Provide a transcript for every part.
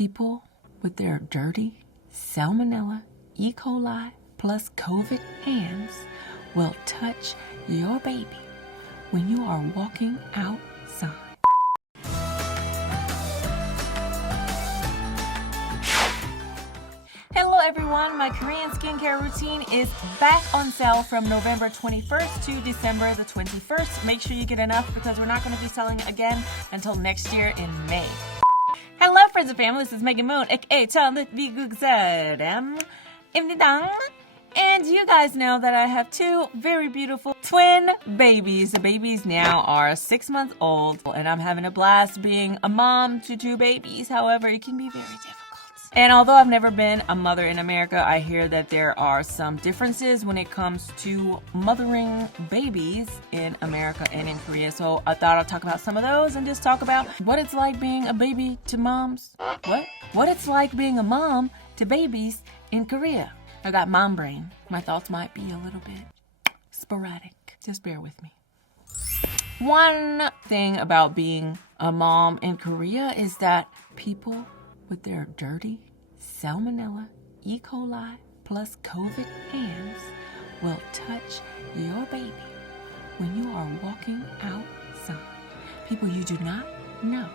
People with their dirty salmonella, E. coli, plus COVID hands will touch your baby when you are walking outside. Hello everyone, my Korean skincare routine is back on sale from November 21st to December the 21st. Make sure you get enough because we're not going to be selling it again until next year in May. Hello friends and family, this is Megan Moon, aka 입니다. And you guys know that I have two very beautiful twin babies. The babies now are 6 months old, and I'm having a blast being a mom to two babies. However, it can be very difficult. And although I've never been a mother in America, I hear that there are some differences when it comes to mothering babies in America and in Korea. So I thought I'd talk about some of those and just talk about what it's like being a baby to moms. What it's like being a mom to babies in Korea. I got mom brain. My thoughts might be a little bit sporadic. Just bear with me. One thing about being a mom in Korea is that people with their dirty salmonella, E. coli, plus COVID hands will touch your baby when you are walking outside. People you do not know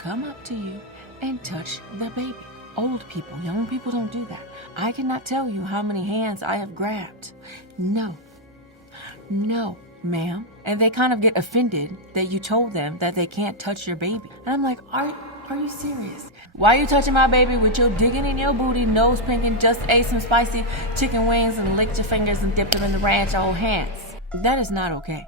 come up to you and touch the baby. Old people, young people don't do that. I cannot tell you how many hands I have grabbed. No, ma'am. And they kind of get offended that you told them that they can't touch your baby. And I'm like, are you serious? Why are you touching my baby with your digging in your booty, nose pinking, just ate some spicy chicken wings and licked your fingers and dipped them in the ranch old hands? That is not okay.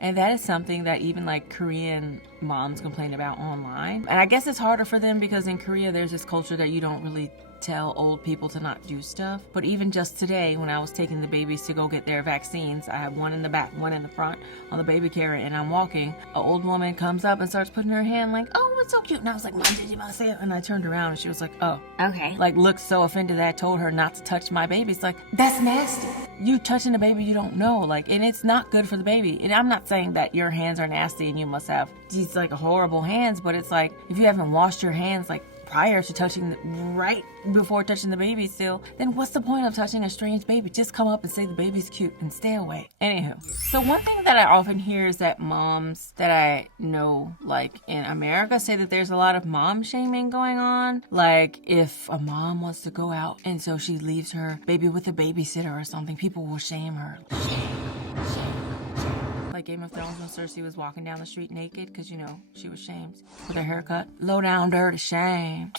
And that is something that even like Korean moms complain about online. And I guess it's harder for them because in Korea there's this culture that you don't really tell old people to not do stuff. But even just today when I was taking the babies to go get their vaccines, I have one in the back, one in the front on the baby carrier, and I'm walking. An old woman comes up and starts putting her hand like, oh, it's so cute. And I was like, and I turned around and she was like, oh, okay. Like looked so offended that I told her not to touch my baby. It's like, that's nasty. You touching a baby you don't know, like, and it's not good for the baby. And I'm not saying that your hands are nasty and you must have these like horrible hands, but it's like if you haven't washed your hands like prior to touching, right before touching the baby still, then what's the point of touching a strange baby? Just come up and say the baby's cute and stay away. Anywho, so one thing that I often hear is that moms that I know, like in America, say that there's a lot of mom shaming going on. Like if a mom wants to go out and so she leaves her baby with a babysitter or something, people will shame her. Like Game of Thrones when Cersei was walking down the street naked because, you know, she was shamed with her haircut. Low down, dirty shame.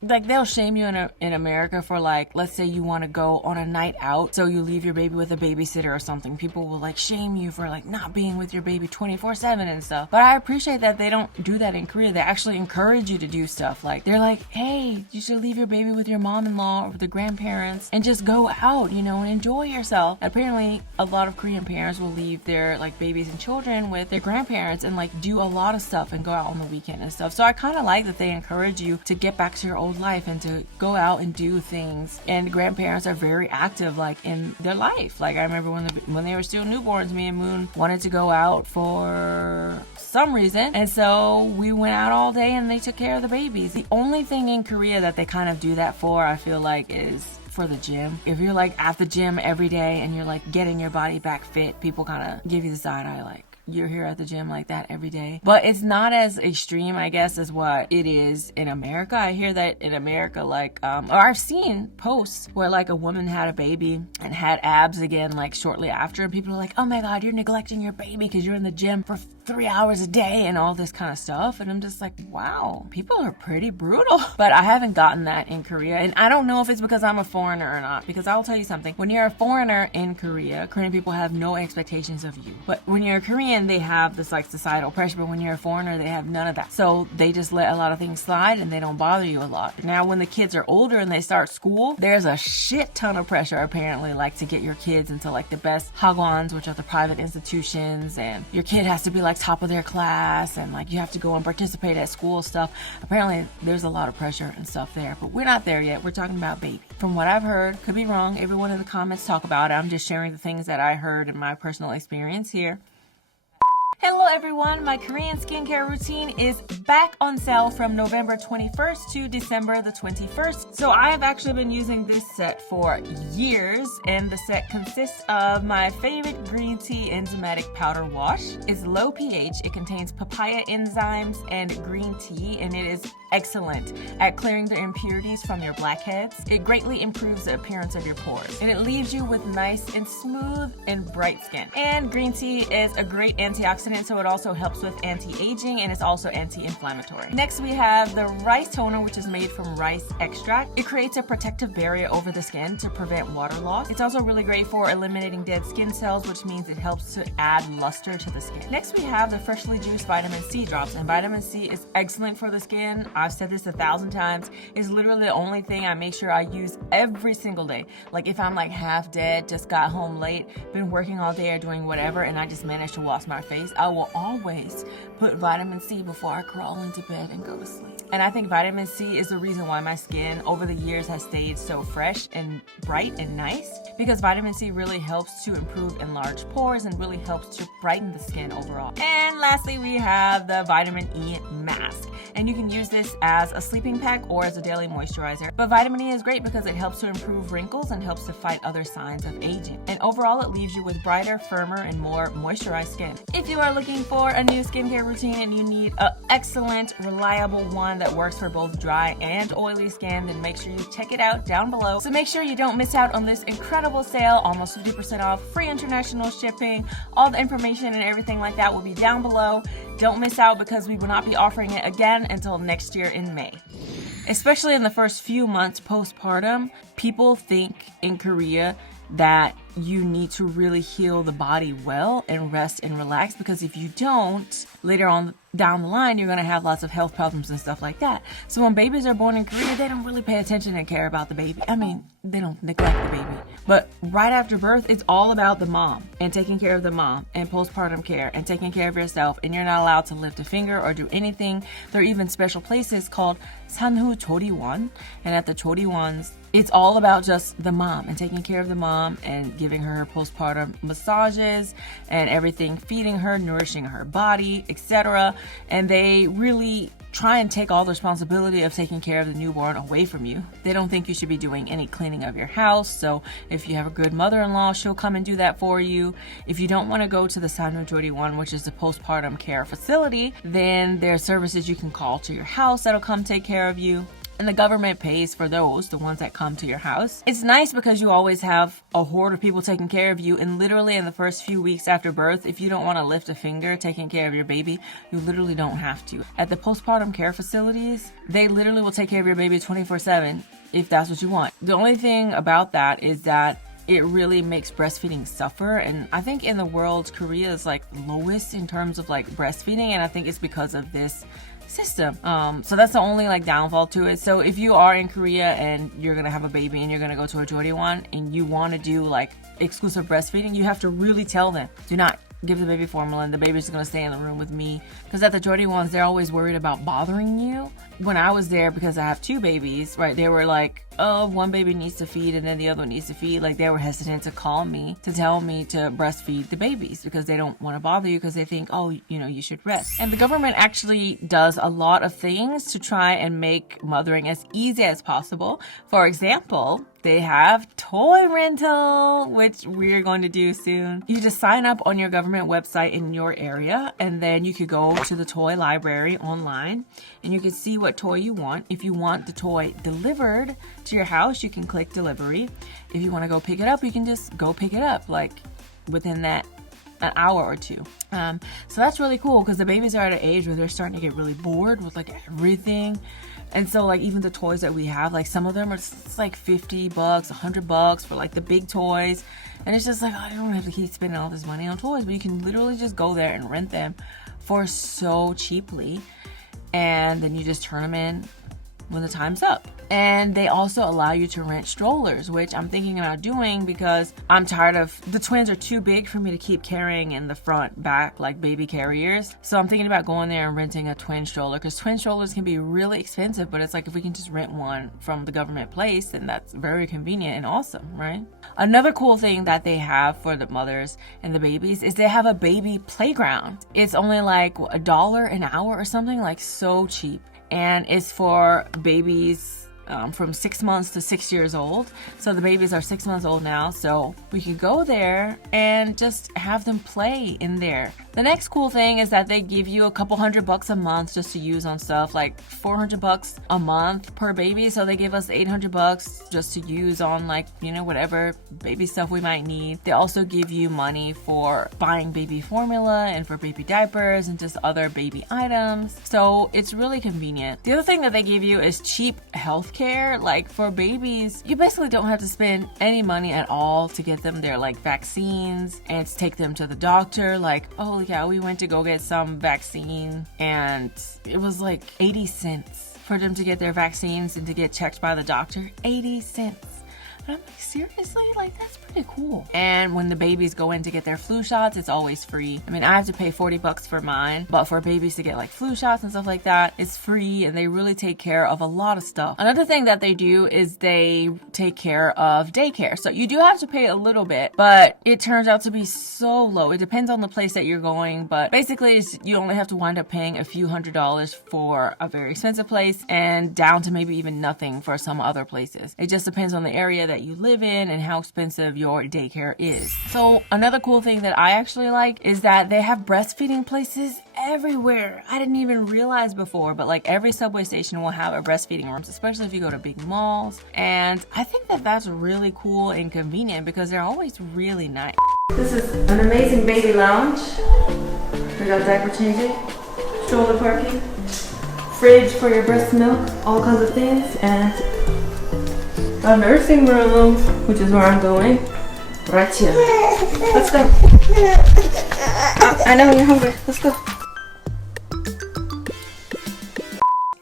Like they'll shame you in America for like, let's say you want to go on a night out, so you leave your baby with a babysitter or something. People will like shame you for like not being with your baby 24/7 and stuff. But I appreciate that they don't do that in Korea. They actually encourage you to do stuff. Like they're like, hey, you should leave your baby with your mom-in-law or the grandparents and just go out, you know, and enjoy yourself. Apparently, a lot of Korean parents will leave their like babies and children with their grandparents and like do a lot of stuff and go out on the weekend and stuff. So I kind of like that they encourage you to get back to your old life and to go out and do things. And grandparents are very active like in their life. Like I remember when they were still newborns, me and Moon wanted to go out for some reason, and so we went out all day and they took care of the babies. The only thing in Korea that they kind of do that for, I feel like, is for the gym. If you're like at the gym every day and you're like getting your body back fit, people kind of give you the side eye like, you're here at the gym like that every day. But it's not as extreme, I guess, as what it is in America. I hear that in America, like, or I've seen posts where like a woman had a baby and had abs again, like shortly after, and people are like, oh my God, you're neglecting your baby because you're in the gym for 3 hours a day and all this kind of stuff. And I'm just like, wow, people are pretty brutal. But I haven't gotten that in Korea. And I don't know if it's because I'm a foreigner or not, because I'll tell you something. When you're a foreigner in Korea, Korean people have no expectations of you. But when you're a Korean, they have this like societal pressure, but when you're a foreigner, they have none of that. So they just let a lot of things slide and they don't bother you a lot. Now, when the kids are older and they start school, there's a shit ton of pressure apparently, like to get your kids into like the best hagwons, which are the private institutions, and your kid has to be like top of their class, and like you have to go and participate at school stuff. Apparently, there's a lot of pressure and stuff there, but we're not there yet. We're talking about baby. From what I've heard, could be wrong. Everyone in the comments talk about it. I'm just sharing the things that I heard in my personal experience here. Hello everyone, my Korean skincare routine is back on sale from November 21st to December the 21st. So I have actually been using this set for years, and the set consists of my favorite green tea enzymatic powder wash. It's low pH, it contains papaya enzymes and green tea, and it is excellent at clearing the impurities from your blackheads. It greatly improves the appearance of your pores, and it leaves you with nice and smooth and bright skin. And green tea is a great antioxidant, so it also helps with anti-aging, and it's also anti-inflammatory. Next, we have the rice toner, which is made from rice extract. It creates a protective barrier over the skin to prevent water loss. It's also really great for eliminating dead skin cells, which means it helps to add luster to the skin. Next, we have the freshly juiced vitamin C drops, and vitamin C is excellent for the skin. I've said this 1,000 times. It's literally the only thing I make sure I use every single day. Like if I'm like half dead, just got home late, been working all day or doing whatever, and I just managed to wash my face, I will always put vitamin C before I crawl into bed and go to sleep. And I think vitamin C is the reason why my skin over the years has stayed so fresh and bright and nice, because vitamin C really helps to improve enlarged pores and really helps to brighten the skin overall. And lastly, we have the vitamin E mask. And you can use this as a sleeping pack or as a daily moisturizer. But vitamin E is great because it helps to improve wrinkles and helps to fight other signs of aging. And overall, it leaves you with brighter, firmer, and more moisturized skin. If you are looking for a new skincare routine and you need an excellent, reliable one that works for both dry and oily skin, then make sure you check it out down below. So make sure you don't miss out on this incredible sale, almost 50% off, free international shipping. All the information and everything like that will be down below. Don't miss out, because we will not be offering it again until next year in May. Especially in the first few months postpartum, people think in Korea that you need to really heal the body well and rest and relax, because if you don't, later on down the line, you're going to have lots of health problems and stuff like that. So when babies are born in Korea, they don't really pay attention and care about the baby. I mean, they don't neglect the baby. But right after birth, it's all about the mom and taking care of the mom and postpartum care and taking care of yourself. And you're not allowed to lift a finger or do anything. There are even special places called 산후 조리원. And at the 조리원s, it's all about just the mom and taking care of the mom and giving her postpartum massages and everything, feeding her, nourishing her body, etc. And they really try and take all the responsibility of taking care of the newborn away from you. They don't think you should be doing any cleaning of your house. So if you have a good mother-in-law, she'll come and do that for you. If you don't want to go to the 산후 조리원, which is the postpartum care facility, then there are services you can call to your house that'll come take care of you. And the government pays for those, the ones that come to your house. It's nice because you always have a horde of people taking care of you. And literally in the first few weeks after birth, if you don't want to lift a finger taking care of your baby, you literally don't have to. At the postpartum care facilities, they literally will take care of your baby 24/7 if that's what you want. The only thing about that is that it really makes breastfeeding suffer. And I think in the world, Korea is like lowest in terms of like breastfeeding. And I think it's because of this system. So that's the only like downfall to it. So if you are in Korea and you're gonna have a baby and you're gonna go to a 조리원 and you want to do like exclusive breastfeeding, you have to really tell them, do not give the baby formula and the baby's gonna stay in the room with me. Because at the 조리원s, they're always worried about bothering you. When I was there, because I have two babies, right, they were like, oh, one baby needs to feed and then the other one needs to feed. Like they were hesitant to call me to tell me to breastfeed the babies because they don't want to bother you, because they think, oh, you know, you should rest. And the government actually does a lot of things to try and make mothering as easy as possible. For example, they have toy rental, which we're going to do soon. You just sign up on your government website in your area, and then you could go to the toy library online and you can see what toy you want. If you want the toy delivered to your house, you can click delivery. If you want to go pick it up, you can just go pick it up like within that an hour or two. So that's really cool, because the babies are at an age where they're starting to get really bored with like everything. And so like even the toys that we have, like some of them are it's like $50, $100 for like the big toys. And it's just like, oh, I don't have to keep spending all this money on toys, but you can literally just go there and rent them for so cheaply. And then you just turn them in when the time's up. And they also allow you to rent strollers, which I'm thinking about doing because I'm tired of, the twins are too big for me to keep carrying in the front, back, like baby carriers. So I'm thinking about going there and renting a twin stroller, because twin strollers can be really expensive, but it's like if we can just rent one from the government place, then that's very convenient and awesome, right? Another cool thing that they have for the mothers and the babies is they have a baby playground. It's only like $1 an hour or something, like so cheap. And it's for babies from 6 months to 6 years old. So the babies are 6 months old now, so we could go there and just have them play in there. The next cool thing is that they give you a couple $100 a month just to use on stuff, like $400 a month per baby. So they give us $800 just to use on, like, you know, whatever baby stuff we might need. They also give you money for buying baby formula and for baby diapers and just other baby items. So it's really convenient. The other thing that they give you is cheap health care. Like for babies, you basically don't have to spend any money at all to get them their like vaccines and to take them to the doctor. Like, oh yeah, we went to go get some vaccine and it was like 80 cents for them to get their vaccines and to get checked by the doctor. 80 cents. And I'm like, seriously? Like, that's pretty cool. And when the babies go in to get their flu shots, it's always free. I mean, I have to pay $40 for mine, but for babies to get like flu shots and stuff like that, it's free, and they really take care of a lot of stuff. Another thing that they do is they take care of daycare. So you do have to pay a little bit, but it turns out to be so low. It depends on the place that you're going, but basically you only have to wind up paying a few $100s for a very expensive place and down to maybe even nothing for some other places. It just depends on the area that you live in and how expensive your daycare is. So another cool thing that I actually like is that they have breastfeeding places everywhere. I didn't even realize before, but like every subway station will have a breastfeeding room, especially if you go to big malls. And I think that that's really cool and convenient because they're always really nice. This is an amazing baby lounge. We got diaper changing, stroller parking, fridge for your breast milk, all kinds of things, and a nursing room, which is where I'm going. Right here. Let's go. I know you're hungry. Let's go.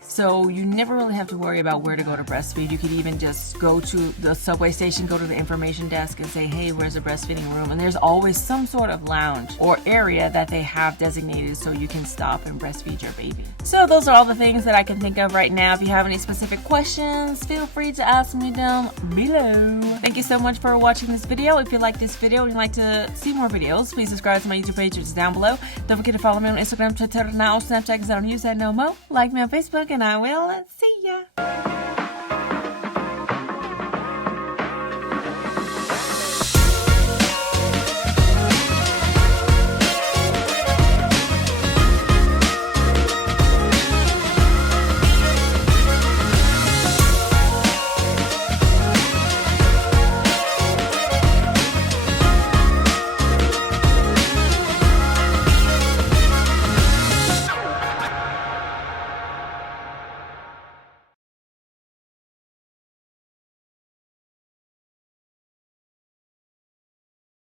So you never really have to worry about where to go to breastfeed. You could even just go to the subway station, go to the information desk and say, hey, where's a breastfeeding room? And there's always some sort of lounge or area that they have designated so you can stop and breastfeed your baby. So those are all the things that I can think of right now. If you have any specific questions, feel free to ask me down below. Thank you so much for watching this video. If you like this video and you'd like to see more videos, please subscribe to my YouTube page, which is down below. Don't forget to follow me on Instagram, Twitter, now Snapchat, because I don't use that no more. Like me on Facebook, and I will see ya.